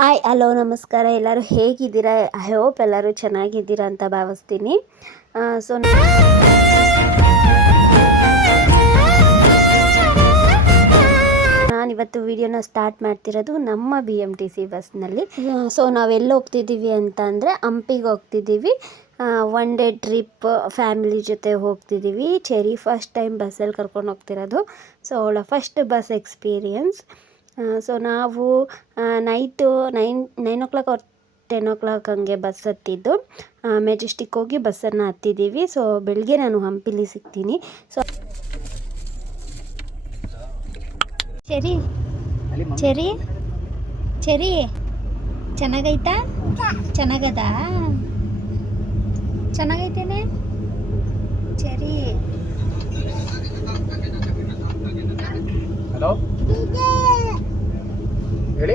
Hi hello ನಮಸ್ಕಾರ. ಎಲ್ಲರೂ ಹೇಗಿದ್ದೀರಾ? ಐ ಹೋಪ್ ಎಲ್ಲರೂ ಚೆನ್ನಾಗಿದ್ದೀರಾ ಅಂತ ಭಾವಿಸ್ತೀನಿ. ಸೊ ನಾನಿವತ್ತು ವಿಡಿಯೋನ ಸ್ಟಾರ್ಟ್ ಮಾಡ್ತಿರೋದು ನಮ್ಮ BMTC ಬಸ್ನಲ್ಲಿ. ಸೊ ನಾವೆಲ್ಲಿ ಹೋಗ್ತಿದ್ದೀವಿ ಅಂತ ಅಂದರೆ ಹಂಪಿಗೆ ಹೋಗ್ತಿದ್ದೀವಿ. ಒನ್ ಡೇ ಟ್ರಿಪ್ ಫ್ಯಾಮಿಲಿ ಜೊತೆ ಹೋಗ್ತಿದ್ದೀವಿ. ಚೆರಿ ಫಸ್ಟ್ ಟೈಮ್ ಬಸ್ಸಲ್ಲಿ ಕರ್ಕೊಂಡು ಹೋಗ್ತಿರೋದು. ಸೊ ಅವಳ ಫಸ್ಟ್ ಬಸ್ ಎಕ್ಸ್ಪೀರಿಯನ್ಸ್. ಸೊ ನಾವು night 9 o'clock 10 o'clock ಹಂಗೆ ಬಸ್ ಹತ್ತಿದ್ದು. ಮೆಜೆಸ್ಟಿಕ್ ಹೋಗಿ ಬಸ್ಸನ್ನು ಹತ್ತಿದ್ದೀವಿ. ಸೊ ಬೆಳಗ್ಗೆ ನಾನು ಹಂಪಿಲಿ ಸಿಗ್ತೀನಿ. ಸೊ ಚೆರಿ ಚೆರಿ ಚೆರಿ ಚೆನ್ನಾಗೈತಾ? ಚೆನ್ನಾಗದಾ? ಚೆನ್ನಾಗೈತೇನೆ ಚೆರಿ? ಹಲೋ ಹೇಳಿ.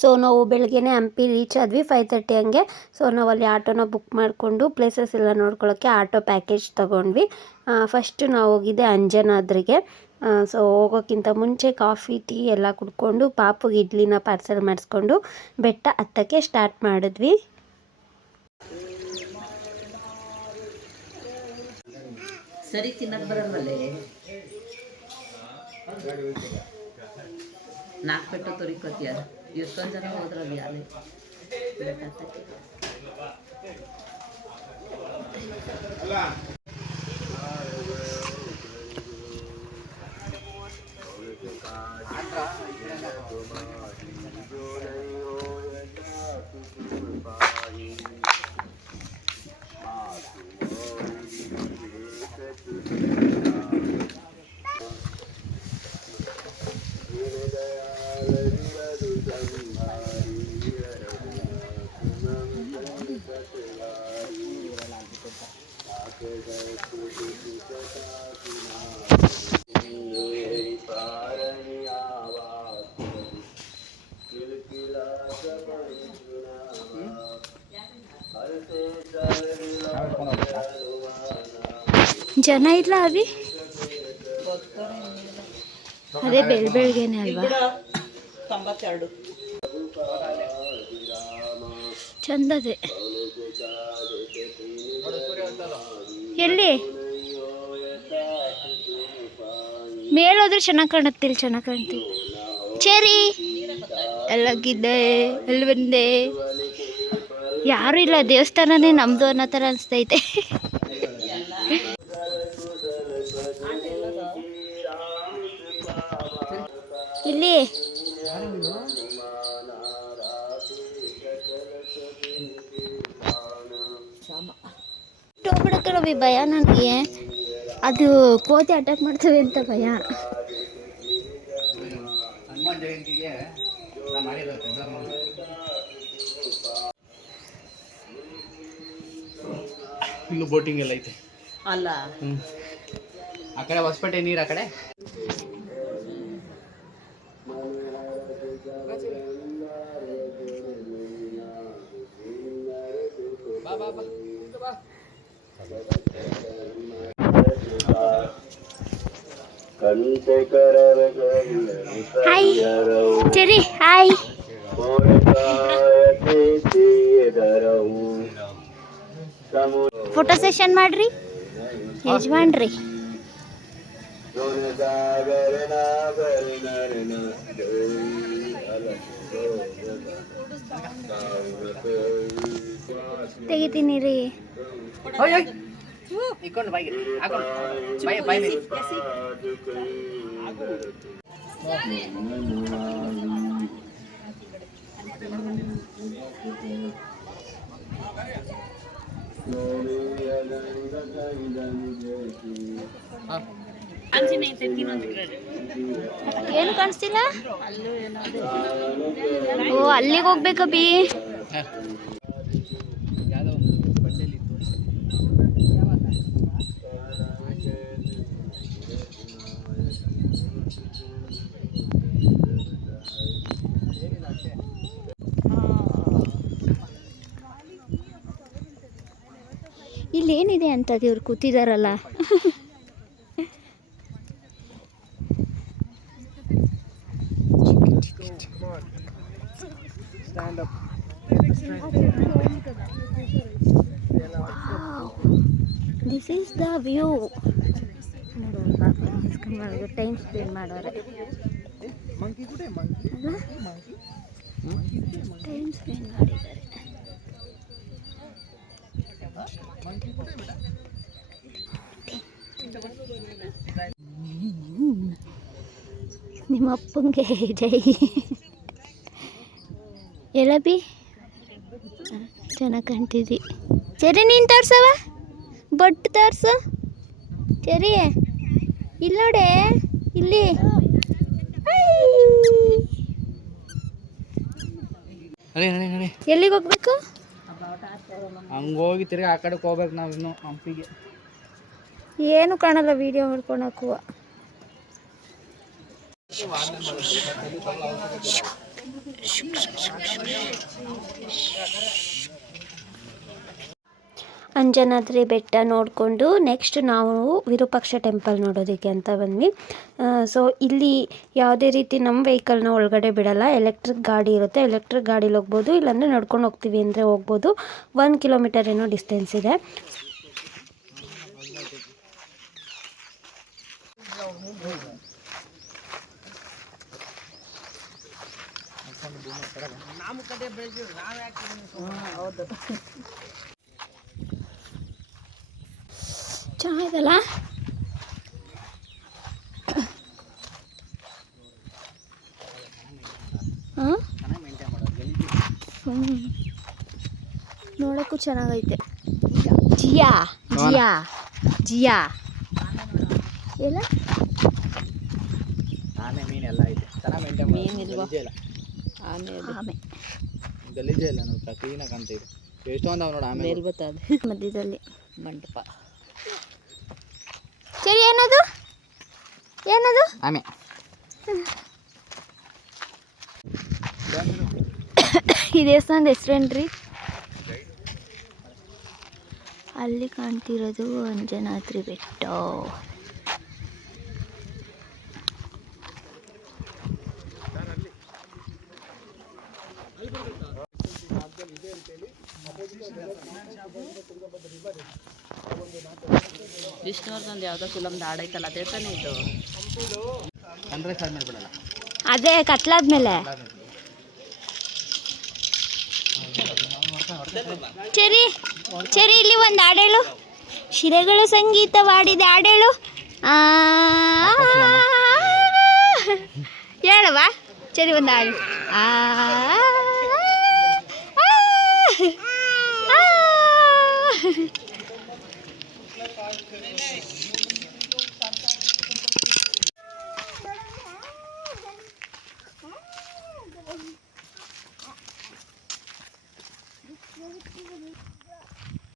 ಸೊ ನಾವು ಬೆಳಗ್ಗೆನೇ ಹಂಪಿ ರೀಚ್ ಆದ್ವಿ 5:30 ಹಂಗೆ. ಸೊ ನಾವು ಅಲ್ಲಿ ಆಟೋನ ಬುಕ್ ಮಾಡಿಕೊಂಡು ಪ್ಲೇಸಸ್ ಎಲ್ಲ ನೋಡ್ಕೊಳ್ಳೋಕ್ಕೆ ಆಟೋ ಪ್ಯಾಕೇಜ್ ತೊಗೊಂಡ್ವಿ. ಫಸ್ಟು ನಾವು ಹೋಗಿದ್ದೆ ಅಂಜನಾದ್ರಿಗೆ. ಸೊ ಹೋಗೋಕ್ಕಿಂತ ಮುಂಚೆ ಕಾಫಿ ಟೀ ಎಲ್ಲ ಕುಡ್ಕೊಂಡು ಪಾಪುಗೆ ಇಡ್ಲಿನ ಪಾರ್ಸಲ್ ಮಾಡಿಸ್ಕೊಂಡು ಬೆಟ್ಟ ಹತ್ತಕ್ಕೆ ಸ್ಟಾರ್ಟ್ ಮಾಡಿದ್ವಿ. ಸರಿ ತಿನ್ನಕ್ಕೆ ಬರಲ್ವಲ್ಲೇ? 4 ಪೆಟ್ಟು ತೊರಿಕೋತೀಯ. ಎಷ್ಟೊಂದು ಜನ ಹೋದ್ರಲ್ಲಿ ಯಾರೇ ಜನ ಇಲ್ಲ ಅವಿ? ಅದೇ ಬೆಳಗ್ಗೆನೆ ಅಲ್ವಾ? 92 ಚಂದದೆ. ಎಲ್ಲಿ ಮೇಲೋದ್ರೆ ಚೆನ್ನಾಗಿ ಕಾಣುತ್ತಿಲ್ಲ. ಚೆನ್ನಾಗಿ ಕಾಣ್ತೀವಿ. ಚೆರಿ ಎಲ್ಲೋಗಿದ್ದೆ? ಎಲ್ಲಿ ಬಂದೆ? ಯಾರೂ ಇಲ್ಲ. ದೇವಸ್ಥಾನನೇ ನಮ್ಮದು ಅನ್ನೋ ಥರ ಅನಿಸ್ತೈತೆ. ಇಲ್ಲಿ ಹೋಗ್ಬಿಡಕ್ಕೆ ಭಯ ನನಗೆ. ಅದು ಕೋತಿ ಅಟ್ಯಾಕ್ ಮಾಡ್ತವೆ ಅಂತ ಭಯ. ಹನುಮಾನ್ ಜಯಂತಿಗೆ ಇಲ್ಲೂ ಬೋಟಿಂಗ್ ಎಲ್ಲ ಐತೆ ಅಲ್ಲ. ಆ ಕಡೆ ಹೊಸಪೇಟೆ ನೀರು ಆ ಕಡೆ. Hi cherry. Hi. Photo session ಮಾಡ್ರಿ ಯಜಮಾನ್ರಿ. ತೆಗಿತೀನಿ ರೀ. ಇಕ್ಕೊಂಡು ಬಾಯಿಗೆ ಹಾಕೊಂಡು ಬಾಯಿ ಏನು ಕಾಣಿಸ್ತಿಲ್ಲ? ಓ ಅಲ್ಲಿಗೆ ಹೋಗ್ಬೇಕಬ್ಬಿ. ಇಲ್ಲೇನಿದೆ ಅಂತ ಇವ್ರು ಕೂತಿದಾರಲ್ಲ. This is the view. Time spend ಮಾಡೋರೆ, ಟೈಮ್ ಸ್ಪೆಂಡ್ ಮಾಡಿದ್ದಾರೆ. ನಿಮ್ಮ ಅಪ್ಪಂಗೆ ಜೈ. ಎಲಬಿ ಚೆನ್ನಾಗಿ ಕಾಣ್ತಿದ್ದಿ. ಚೆರಿ ನೀನು ತೋರ್ಸವ, ಬೊಟ್ಟು ತೋರ್ಸು ಚೆರಿ. ಇಲ್ಲಿ ನೋಡೆ, ಇಲ್ಲಿ ಎಲ್ಲಿಗೆ ಹೋಗ್ಬೇಕು? ಹಂಗೆ ಹೋಗಿ ತಿರ್ಗಿ ಆ ಕಡೆಗೆ ಹೋಗ್ಬೇಕು ನಾವು ಇನ್ನು ಹಂಪಿಗೆ. ಏನು ಕಾಣಲ್ಲ ವಿಡಿಯೋ ಮಾಡ್ಕೊಳಕ್ಕೂ. ಅಂಜನಾದ್ರಿ ಬೆಟ್ಟ ನೋಡಿಕೊಂಡು ನೆಕ್ಸ್ಟ್ ನಾವು ವಿರೂಪಾಕ್ಷ ಟೆಂಪಲ್ ನೋಡೋದಕ್ಕೆ ಅಂತ ಬಂದ್ವಿ. ಸೊ ಇಲ್ಲಿ ಯಾವುದೇ ರೀತಿ ನಮ್ಮ ವೆಹಿಕಲ್ನ ಒಳಗಡೆ ಬಿಡಲ್ಲ. ಎಲೆಕ್ಟ್ರಿಕ್ ಗಾಡಿ ಇರುತ್ತೆ, ಎಲೆಕ್ಟ್ರಿಕ್ ಗಾಡೀಲಿ ಹೋಗ್ಬೋದು, ಇಲ್ಲಾಂದರೆ ನಡ್ಕೊಂಡು ಹೋಗ್ತೀವಿ ಅಂದರೆ ಹೋಗ್ಬೋದು. 1 ಕಿಲೋಮೀಟರ್ ಏನೋ ಡಿಸ್ಟೆನ್ಸ್ ಇದೆ. ಚೆನ್ನಾಗಿದಲ್ಲ. ನೋಡೋಕ್ಕೂ ಚೆನ್ನಾಗೈತೆ. ಜಿಯಾ ಜಿಯಾ ಜಿಯಾ ಎಲ್ಲ ಆನೆ ಮೀನೆಲ್ಲ ಐತೆ, ಚೆನ್ನಾಗಿ ಮೇಂಟೈನ್ ಮಾಡಿ. ಮೀನಿಲ್ವಾ? ಆಮೆ ಗಲೀಜೇ ಇಲ್ಲ ನೋಡಿ, ಕ್ಲೀನಾಗಿ ಕಾಣ್ತಿದೆ. ಎಷ್ಟೊಂದು ಅವ ನೋಡಿ ಆಮೇಲೆ ಮೇಲ್ ಬರ್ತದೆ ಮಧ್ಯದಲ್ಲಿ ಮಂಟಪ. ಸರಿ, ಏನದು ಏನದು? ಆಮೆ. ಈ ದೇವಸ್ಥಾನದ ಹೆಸ್ರೇನ್ರಿ? ಅಲ್ಲಿ ಕಾಣ್ತಿರೋದು ಅಂಜನಾದ್ರಿ ಬೆಟ್ಟ. ವಿಷ್ಣುವರ್ಧನ್ ಯಾವುದೋ ಫಿಲಮ್ದು ಹಾಡೈತಲ್ಲ, ಅದೇ ತಾನೇ ಇದು. ಅಂದರೆ ಸ್ಟಾರ್ಟ್ ಮಾಡಿಬಿಡಲ್ಲ, ಅದೇ ಕತ್ಲಾದ್ಮೇಲೆ. ಚೆರಿ ಚೆರಿ, ಇಲ್ಲಿ ಒಂದು ಹಾಡೇಳು. ಶಿಲೆಗಳು ಸಂಗೀತವಾಡಿದ ಹಾಡೇಳು. ಹೇಳವ ಚೆರಿ, ಒಂದು ಹಾಡು.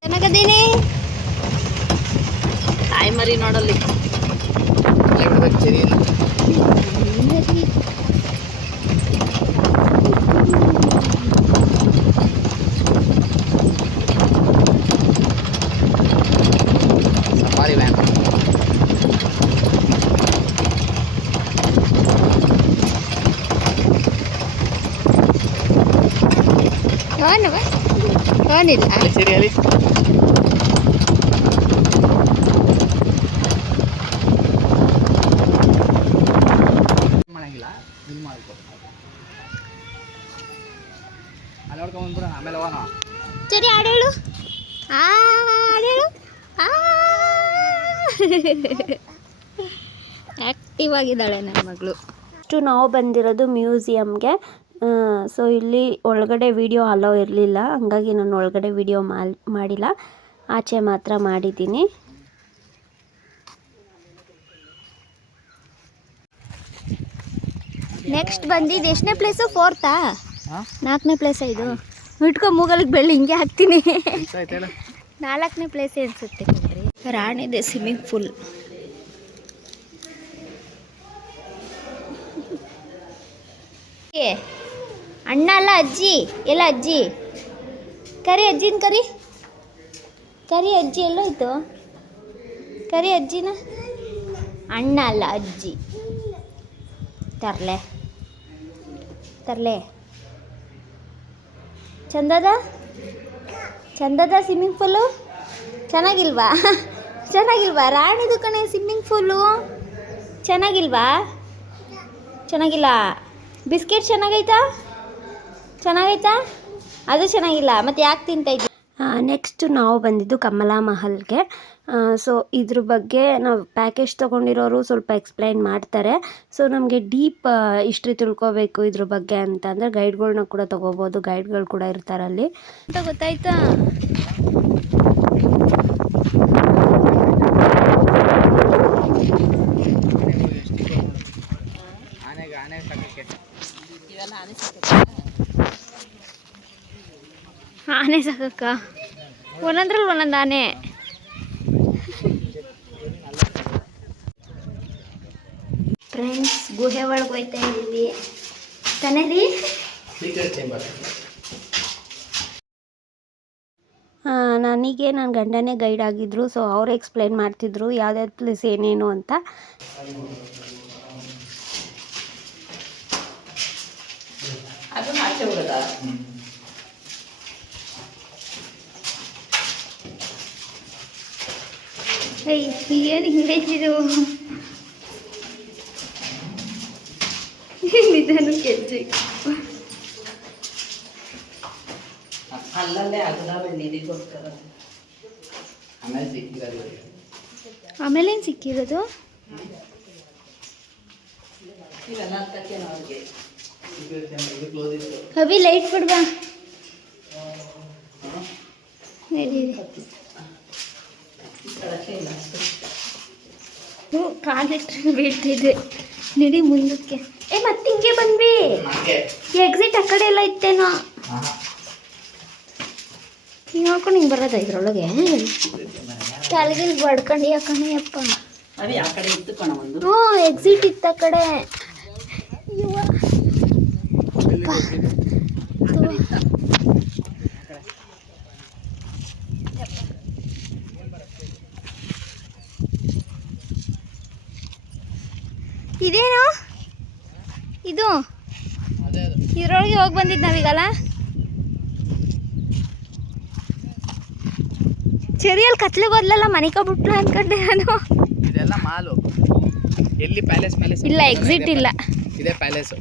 ಚೆನ್ನಾಗದೀನಿ. ತಾಯಿ ಮರಿ ನೋಡಲ್ಲಿ. ಸರಿ ಇಲ್ಲ. Safari van. ಏನಿಲ್ಲ ಸರಿ ಅಲ್ಲಿ ಮಾಡಂಗಿಲ್ಲ, ಇದು ಮಾಡ್ಕೊ. ಅಲ್ಲಿ ಹೊಡ್ಕೊಂಡ್ಬಂದ್ಬಿಡ, ಆಮೇಲೆ ಹೋಗೋಣ. ಸರಿ, ಹಾಡೇಳು ಹಾಡೇಳು. ಆ್ಯಕ್ಟಿವ್ ಆಗಿದ್ದಾಳೆ ನನ್ನ ಮಗಳು. ಅಷ್ಟು ನಾವು ಬಂದಿರೋದು ಮ್ಯೂಸಿಯಮ್ಗೆ. ಸೊ ಇಲ್ಲಿ ಒಳಗಡೆ ವಿಡಿಯೋ ಅಲೋ ಇರಲಿಲ್ಲ, ಹಂಗಾಗಿ ನಾನು ಒಳಗಡೆ ವಿಡಿಯೋ ಮಾಡಿಲ್ಲ, ಆಚೆ ಮಾತ್ರ ಮಾಡಿದ್ದೀನಿ. ನೆಕ್ಸ್ಟ್ ಬಂದಿದ್ದು ಎಷ್ಟನೇ ಪ್ಲೇಸು? 4th? 4ನೇ ಪ್ಲೇಸ ಇದು? ಇಟ್ಕೊ, ಮೂಗಲಿಗೆ ಬೆಳ್ಳಿ ಹಿಂಗೆ ಹಾಕ್ತೀನಿ. 4ನೇ ಪ್ಲೇಸ್ ಅನಿಸುತ್ತೆ ಕಣ್ರಿ. ರಾಣಿದೆ ಸ್ವಿಮ್ಮಿಂಗ್ ಪೂಲ್. ಅಣ್ಣ ಅಲ್ಲ, ಅಜ್ಜಿ. ಎಲ್ಲ ಅಜ್ಜಿ? ಕರಿ ಅಜ್ಜಿನ ಕರಿ. ಕರಿ ಅಜ್ಜಿ ಎಲ್ಲೋಯ್ತು? ಕರಿ ಅಜ್ಜಿನ? ಅಣ್ಣ ಅಲ್ಲ ಅಜ್ಜಿ. ತರ್ಲೆ ಚಂದದ ಸ್ವಿಮ್ಮಿಂಗ್ ಪೂಲು ಚೆನ್ನಾಗಿಲ್ವಾ? ರಾಣಿದು ಕಣೆ ಸ್ವಿಮ್ಮಿಂಗ್ ಪೂಲು ಚೆನ್ನಾಗಿಲ್ವಾ? ಚೆನ್ನಾಗಿಲ್ಲ. ಬಿಸ್ಕೆಟ್ ಚೆನ್ನಾಗೈತಾ? ಅದು ಚೆನ್ನಾಗಿಲ್ಲ. ಮತ್ತು ಯಾಕೆ ತಿಂತಾಯಿದ್ವಿ? ನೆಕ್ಸ್ಟ್ ನಾವು ಬಂದಿದ್ದು ಕಮಲಾ ಮಹಲ್ಗೆ. ಸೊ ಇದ್ರ ಬಗ್ಗೆ ನಾವು ಪ್ಯಾಕೇಜ್ ತೊಗೊಂಡಿರೋರು ಸ್ವಲ್ಪ ಎಕ್ಸ್ಪ್ಲೈನ್ ಮಾಡ್ತಾರೆ. ಸೊ ನಮಗೆ ಡೀಪ್ ಹಿಸ್ಟ್ರಿ ತಿಳ್ಕೊಬೇಕು ಇದ್ರ ಬಗ್ಗೆ ಅಂತಂದರೆ ಗೈಡ್ಗಳ್ನ ಕೂಡ ತೊಗೋಬೋದು. ಗೈಡ್ಗಳು ಕೂಡ ಇರ್ತಾರೆ ಅಲ್ಲಿ ಅಂತ ಗೊತ್ತಾಯ್ತಾ? ಆನೆ ಸಾಕಕ್ಕ ಒಂದೊಂದ್ರಲ್ಲಿ ಒಂದೊಂದು ಆನೆ. ಫ್ರೆಂಡ್ಸ್ ಗುಹೆ ಒಳಗೆ ಹೋಯ್ತಾ ಇದ್ದೀವಿ ತಾನೇ ರೀ? ನನಗೆ ನನ್ನ ಗಂಡನೇ ಗೈಡ್ ಆಗಿದ್ರು. ಸೊ ಅವರೇ ಎಕ್ಸ್ಪ್ಲೈನ್ ಮಾಡ್ತಿದ್ರು ಯಾವ್ದಾವ್ದು ಪ್ಲೇಸ್ ಏನೇನು ಅಂತ. ಅದು ಆಚೆ ಹೋಗೋದ? ಏನು ಹಿಂಗೈತಿದು? ನಿಧಾನ ಕೆಜ್ಜೆ ಅಲ್ಲಲ್ಲೇ ಅಗಲ ನಿಧಿಗೋಸ್ಕರ. ಆಮೇಲೇನು ಸಿಕ್ಕಿರೋದು? ಇವೆಲ್ಲ ಹತ್ತಕ್ಕೆ ಅವ್ರಿಗೆ ಅವಿ ಲೈಟ್ ಬಿಡ್ಬಾ. ಕಾಲಿಟ್ಟು ಬೀಳ್ತಿದ್ದೆ. ನಡಿ ಮುಂದಕ್ಕೆ. ಮತ್ತೆ ಹಿಂಗೆ ಬಂದ್ವಿ. ಎಕ್ಸಿಟ್ ಆ ಕಡೆ ಎಲ್ಲ ಇತ್ತೇನೋ. ಹಿಂಗೆ ನೋಡ್ಕೊಂಡು ಹಿಂಗೆ ಬರೋದ ಇದ್ರೊಳಗೆ? ತಲೆಗಿಲ್ ಬಡ್ಕೊಂಡು ಯಾಕಣೆಯಪ್ಪ. ಹ್ಞೂ ಎಕ್ಸಿಟ್ ಇತ್ತು ಆ ಕಡೆ. ಇದೇನು ಇದು? ಇದ್ರೊಳಗೆ ಹೋಗಿ ಬಂದಿದ್ದು ನಾವೀಗಲ್ಲ. ಚೆರಿಯಲ್ಲಿ ಕತ್ಲಿಗೆ ಹೋದ್ಲಲ್ಲ ಮನಿಕೊಬಿಟ್ಲು ಅನ್ಕೊಂಡೆ ನಾನು. ಇದೆಲ್ಲ ಮಾಲು. ಎಲ್ಲಿ ಪ್ಯಾಲೇಸ್ ಇಲ್ಲ, ಎಕ್ಸಿಟ್ ಇಲ್ಲ. ಇದೇ palace.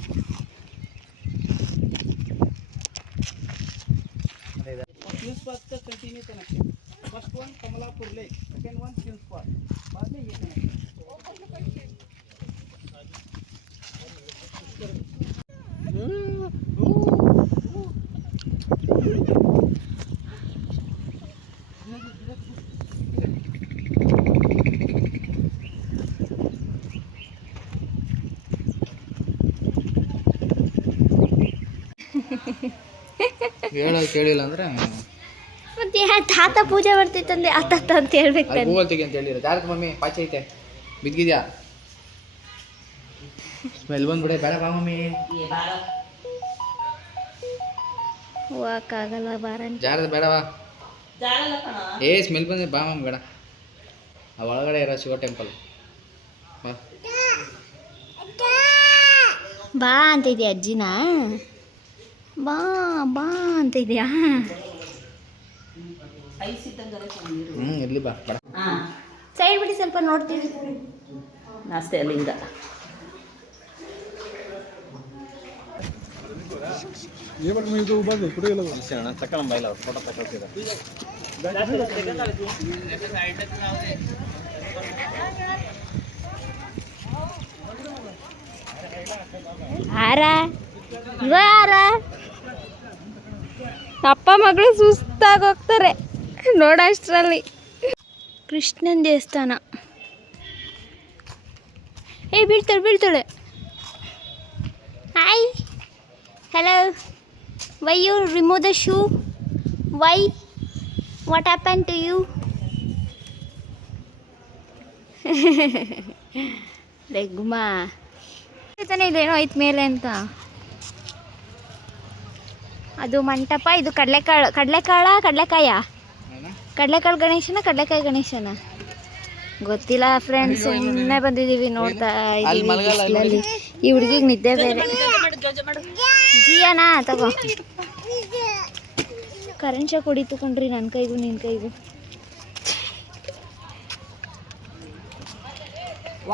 First one Kamalapur lake, second one queen spot, बाद में ये ಕೇಳಿಲ್ಲ ಅಂದ್ರೆ ಮತ್ತೆ ತಾತ ಪೂಜೆ ಬರ್ತಿತ್ತಂದ್ರೆ ಆತ ಅಂತ ಹೇಳ್ಬೇಕು. ಗೂಗಲ್ ತೆಗಿ ಅಂತ ಹೇಳಿರೋ. ಯಾರಕ್ಕೆ ಮಮ್ಮಿ ಪಾಚೆ ಐತೆ ಬಿದ್ದಿದ್ಯಾ? ಸ್ಮೆಲ್ ಬಂದ್ಬಿಡೆ. ಬೇಡ ಬಾ ಮಮ್ಮಿ. ಹೋಗಕ್ಕಾಗಲ್ಲ ಬಾರ. ಜಾರದ ಬೇಡವಾ? ಸ್ಮೆಲ್ ಬಂದ್ರೆ ಬಾ ಮಮ್ಮಿ. ಬೇಡ. ಆ ಒಳಗಡೆ ಇರೋ ಶಿವ ಟೆಂಪಲ್ ಬಾ ಅಂತ ಇದೆಯಾ ಅಜ್ಜಿನ? ಬಾ ಬಾ ಅಂತ ಇದೆಯಾ? ಇರ್ಲಿ ಬಾ. ಬೇಡ ಸೈಡ್ ಬಿಡಿ ಸ್ವಲ್ಪ ನೋಡ್ತೀವಿ. ನಾಸ್ತೆ ಅಲ್ಲಿಂದ ಯಾರ ಅಪ್ಪ ಮಗಳು ಸುಸ್ತಾಗಿ ಹೋಗ್ತಾರೆ ನೋಡೋಷ್ಟರಲ್ಲಿ. ಕೃಷ್ಣನ ದೇವಸ್ಥಾನ. ಬೀಳ್ತಾಳೆ. Hi, hello, why you remove the shoe? Why? What happened to you? ಲೆಗ್ಮಾ ತಾನೇ ಇದೇನೋ ಐತ್ ಮೇಲೆ ಅಂತ. ಅದು ಮಂಟಪ, ಇದು ಕಡಲೆಕಾಯ. ಕಡಲೆಕಾಳು ಗಣೇಶನ ಕಡಲೆಕಾಯಿ ಗಣೇಶನ ಗೊತ್ತಿಲ್ಲ ಫ್ರೆಂಡ್ಸ್, ಸುಮ್ಮನೆ ಬಂದಿದ್ದೀವಿ ನೋಡ್ತಾ ಇದ್ದೀವಿ ಬಿಸಿಲಲ್ಲಿ. ಈ ಹುಡುಗಿಗೆ ನಿದ್ದೆ ಬೇರೆ. ಜಿಯಾನಾ ತಗೋ, ಕರೆಂಟ್ ಶಾಕ್ ಹೊಡಿತು ಕಣ್ರಿ ನನ್ನ ಕೈಗೂ ನಿನ್ನ ಕೈಗೂ.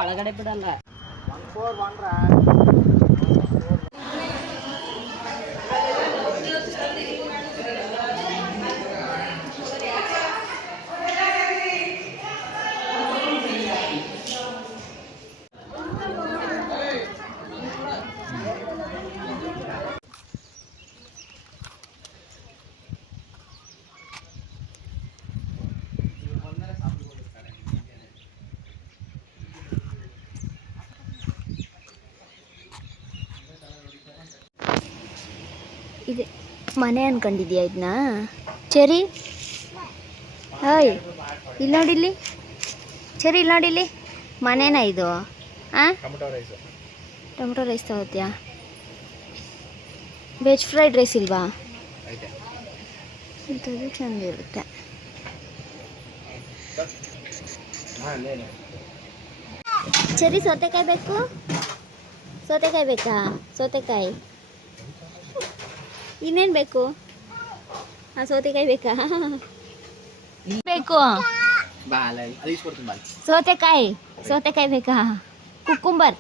ಒಳಗಡೆ ಬಿಡಲ್ಲ. ಇದೆ ಮನೆ ಅನ್ಕೊಂಡಿದ್ಯಾ ಇದನ್ನ? ಚೆರಿ ಹಾಯ್ ಇಲ್ಲಿ ನೋಡಿಲ್ಲಿ, ಚೆರಿ ಇಲ್ಲಿ ನೋಡಿಲ್ಲಿ, ಮನೇನಾ ಇದು? ಹಾಂ, ಟೊಮೊಟೊ ರೈಸ್ ತಗೋತ್ಯಾ? ವೆಜ್ ಫ್ರೈಡ್ ರೈಸ್ ಇಲ್ವಾ? ಇಂಥದ್ದು ಚೆನ್ನಾಗಿರುತ್ತೆ. ಚೆರಿ ಸೌತೆಕಾಯಿ ಬೇಕು? ಸೌತೆಕಾಯಿ ಬೇಕಾ? ಸೌತೆಕಾಯಿ ಇನ್ನೇನು ಬೇಕು? ಹಾಂ, ಸೌತೆಕಾಯಿ ಬೇಕಾ? ಬೇಕು ಸೌತೆಕಾಯಿ. ಸೌತೆಕಾಯಿ ಬೇಕಾ? ಕುಕ್ಕುಂಬರ್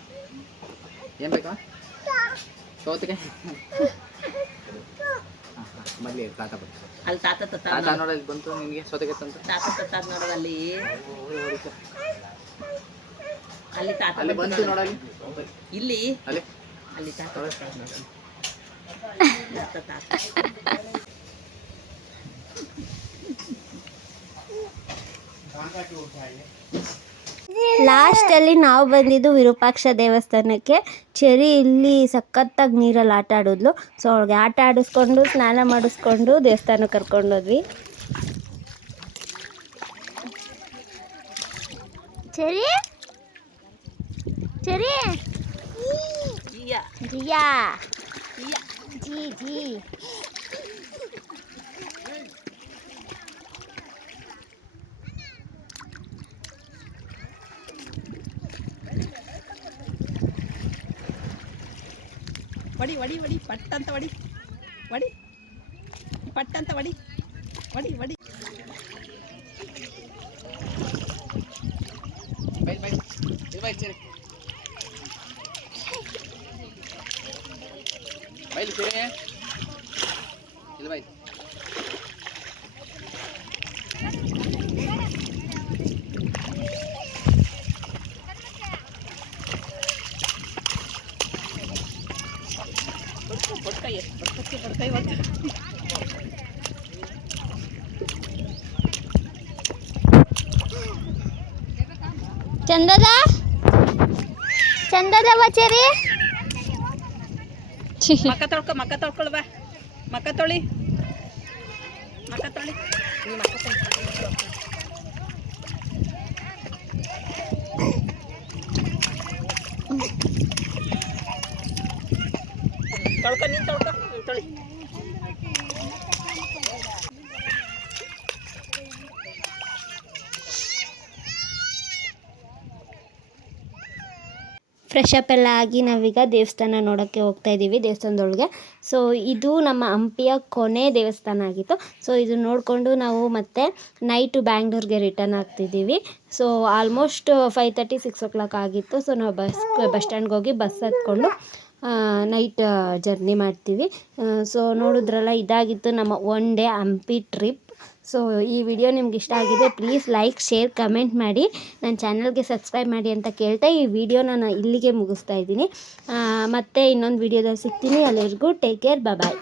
ಏನು ಬೇಕಾ? ಸೌತೆಕಾಯಿ ಮಲ್ಲಿ ತಾತ ಬಂತು. ಅಲ್ಲಿ ತಾತ ತಾತ ನೋಡೋದು ಬಂತು ನಿನಗೆ ಸೌತೆಕಾಯಿ ತಂತು. ತಾತ ನೋಡೋದಲ್ಲಿ ಅಲ್ಲಿ ತಾತ ಅಲ್ಲಿ ಬಂತು ನೋಡಲ್ಲಿ, ಇಲ್ಲಿ ಅಲ್ಲಿ ಅಲ್ಲಿ ತಾತ ಲಾಸ್ಟಲ್ಲಿ ನಾವು ಬಂದಿದ್ದು ವಿರೂಪಾಕ್ಷ ದೇವಸ್ಥಾನಕ್ಕೆ. ಚೆರಿ ಇಲ್ಲಿ ಸಖತ್ತಾಗಿ ನೀರಲ್ಲಿ ಆಟ ಆಡಿದ್ಲು. ಸೊ ಅವಳಿಗೆ ಆಟ ಆಡಿಸ್ಕೊಂಡು ಸ್ನಾನ ಮಾಡಿಸ್ಕೊಂಡು ದೇವಸ್ಥಾನಕ್ಕೆ ಕರ್ಕೊಂಡೋದ್ವಿ. ಚೆರಿ ಚೆರಿ ಜಿಯಾ ಜಿ ಜಿ ವಡಿ ವಡಿ ವಡಿ ಪಟ್ಟಂತ ವಡಿ ವಡಿ ಪಟ್ಟಂತ ವಡಿ ವಡಿ ವಡಿ. ಬೈ ಬೈ ಇದು ಬೈ ಚೆರಿ ಬೈಲು ಚೆರಿ ಇದು ಬೈ. ಪಡ್ಕೈ ಒಂದು ಚಂದದ ಬಚೇರಿ ಮಕ್ಕ ತೊಳ್ಕೊಳ್ ಬಾ, ಮಕ್ಕ ತೊಳಿ ನೀ ಮಕ್ಕ ತೊಳ್ಕೊ ನೀನು ತೊಳಿ. ಫ್ರೆಶ್ ಅಪ್ ಎಲ್ಲ ಆಗಿ ನಾವೀಗ ದೇವಸ್ಥಾನ ನೋಡೋಕ್ಕೆ ಹೋಗ್ತಾ ಇದ್ದೀವಿ, ದೇವಸ್ಥಾನದೊಳಗೆ. ಸೊ ಇದು ನಮ್ಮ ಹಂಪಿಯ ಕೊನೆ ದೇವಸ್ಥಾನ ಆಗಿತ್ತು. ಸೊ ಇದು ನೋಡಿಕೊಂಡು ನಾವು ಮತ್ತೆ ನೈಟು ಬ್ಯಾಂಗ್ಳೂರ್ಗೆ ರಿಟರ್ನ್ ಆಗ್ತಿದ್ದೀವಿ. ಸೊ ಆಲ್ಮೋಸ್ಟ್ 5:30 6 o'clock ಆಗಿತ್ತು. ಸೊ ನಾವು ಬಸ್ ಸ್ಟ್ಯಾಂಡ್ಗೆ ಹೋಗಿ ಬಸ್ ಹತ್ಕೊಂಡು ನೈಟ್ ಜರ್ನಿ ಮಾಡ್ತೀವಿ. ಸೊ ನೋಡಿದ್ರಲ್ಲ, ಇದಾಗಿತ್ತು ನಮ್ಮ one day Hampi trip. So ಈ ವಿಡಿಯೋ ನಿಮ್ಗೆ ಇಷ್ಟ ಆಗಿದೆ ಪ್ಲೀಸ್ ಲೈಕ್ ಶೇರ್ ಕಮೆಂಟ್ ಮಾಡಿ, ನನ್ನ ಚಾನಲ್ಗೆ ಸಬ್ಸ್ಕ್ರೈಬ್ ಮಾಡಿ ಅಂತ ಕೇಳ್ತಾ ಈ ವಿಡಿಯೋನ ನಾನು ಇಲ್ಲಿಗೆ ಮುಗಿಸ್ತಾ ಇದ್ದೀನಿ. ಮತ್ತೆ ಇನ್ನೊಂದು ವಿಡಿಯೋದಲ್ಲಿ ಸಿಗ್ತೀನಿ. ಅಲ್ಲಿವರೆಗೂ ಟೇಕ್ ಕೇರ್, ಬಾಯ್.